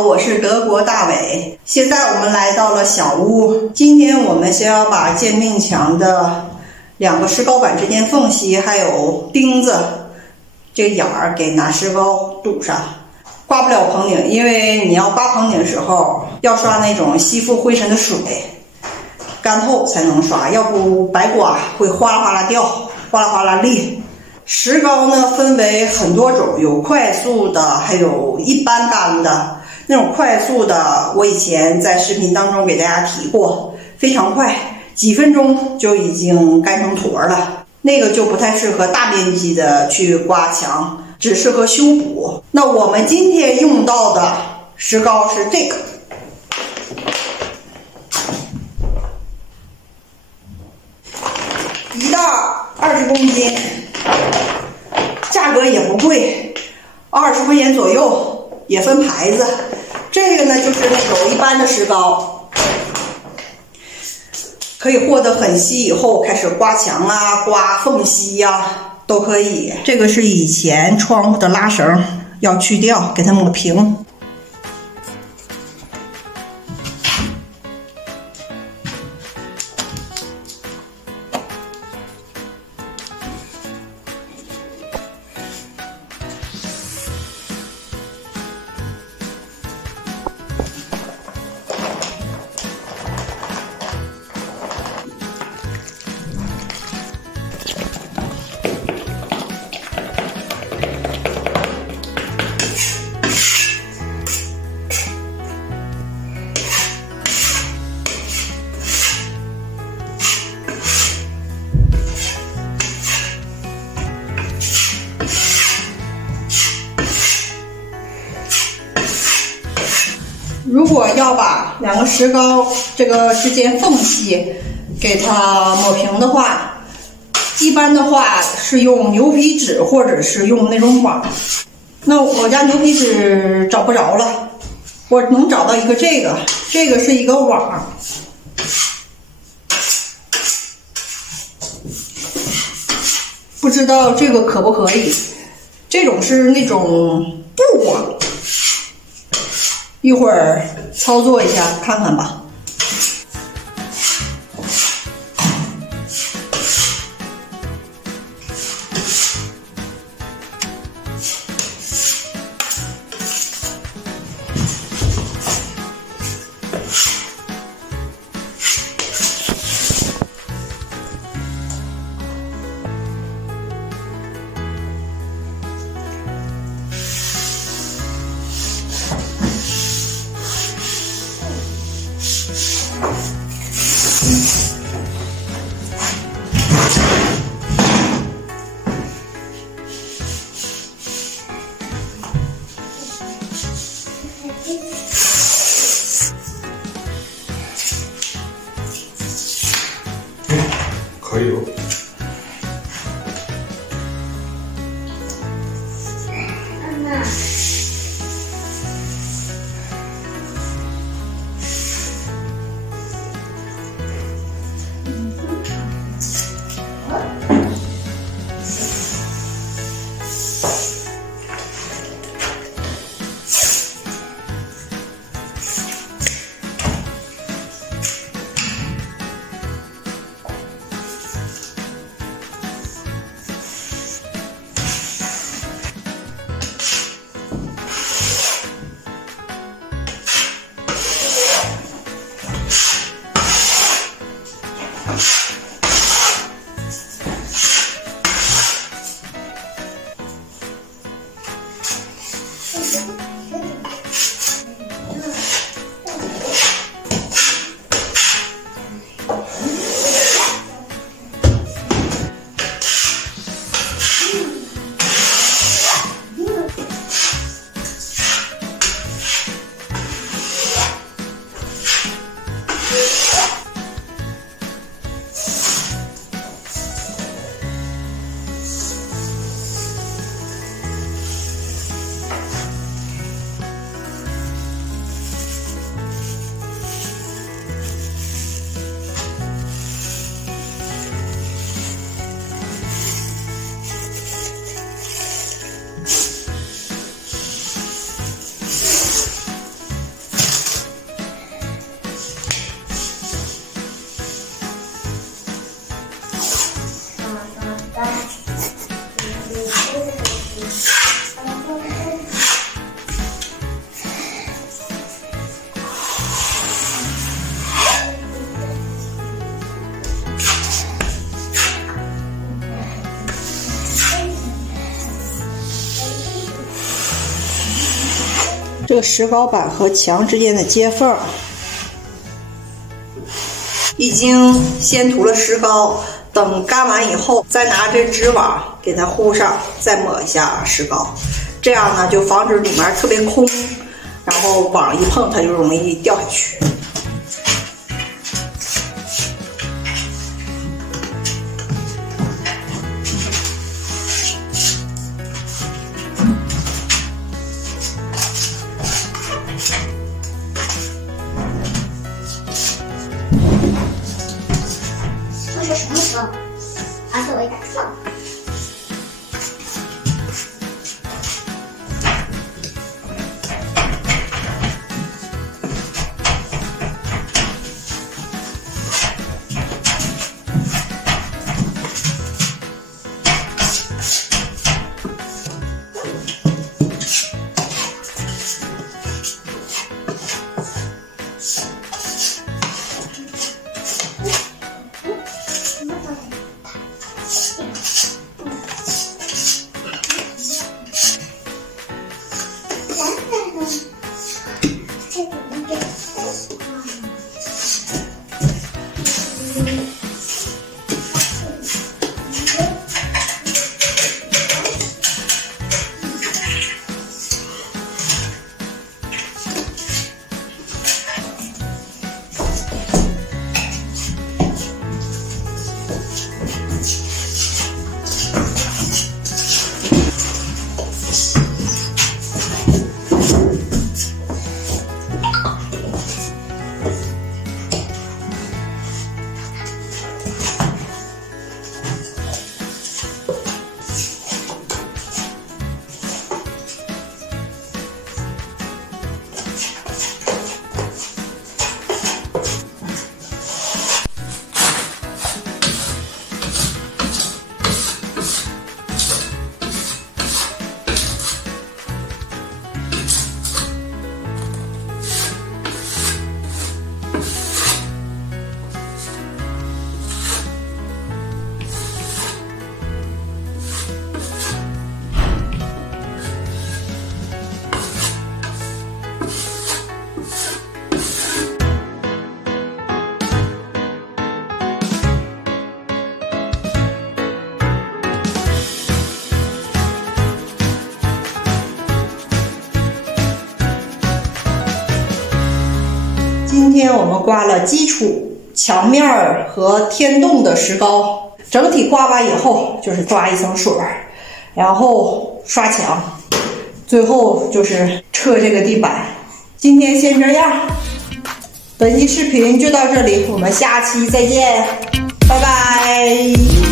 好，我是德国大伟。现在我们来到了小屋，今天我们先要把渐命墙的2个石膏板之间缝隙还有钉子这个眼儿给拿石膏堵上。刮不了棚顶，因为你要刮棚顶的时候要刷那种吸附灰尘的水，干透才能刷，要不白刮会哗啦哗啦掉，哗啦哗啦裂。石膏呢分为很多种，有快速的，还有一般干的。那种快速的，我以前在视频当中给大家提过，非常快，几分钟就已经干成坨了。那个就不太适合大面积的去刮墙，只适合修补。那我们今天用到的石膏是这个。一袋20公斤，价格也不贵，20块钱左右，也分牌子。这个呢就是那种一般的石膏，可以和得很稀以后开始刮墙啊、刮缝隙呀，都可以。这个是以前窗户的拉绳，要去掉，给它抹平。如果要把2个石膏这个之间缝隙给它抹平的话，一般的话是用牛皮纸或者是用那种网。那我家牛皮纸找不着了，我能找到一个这个是一个网。不知道这个可不可以？这种是那种布网。一会儿操作一下看看吧。这个石膏板和墙之间的接缝。已经先涂了石膏，等干完以后，再拿这织网给它糊上，再抹一下石膏，这样呢就防止里面特别空，然后网一碰它就容易掉下去。是什么时候？而且我也打错了。今天我们刮了基础墙面和天洞的石膏，整体刮完以后就是抓一层水，然后刷墙，最后就是撤这个地板。今天先这样，本期视频就到这里，我们下期再见，拜拜。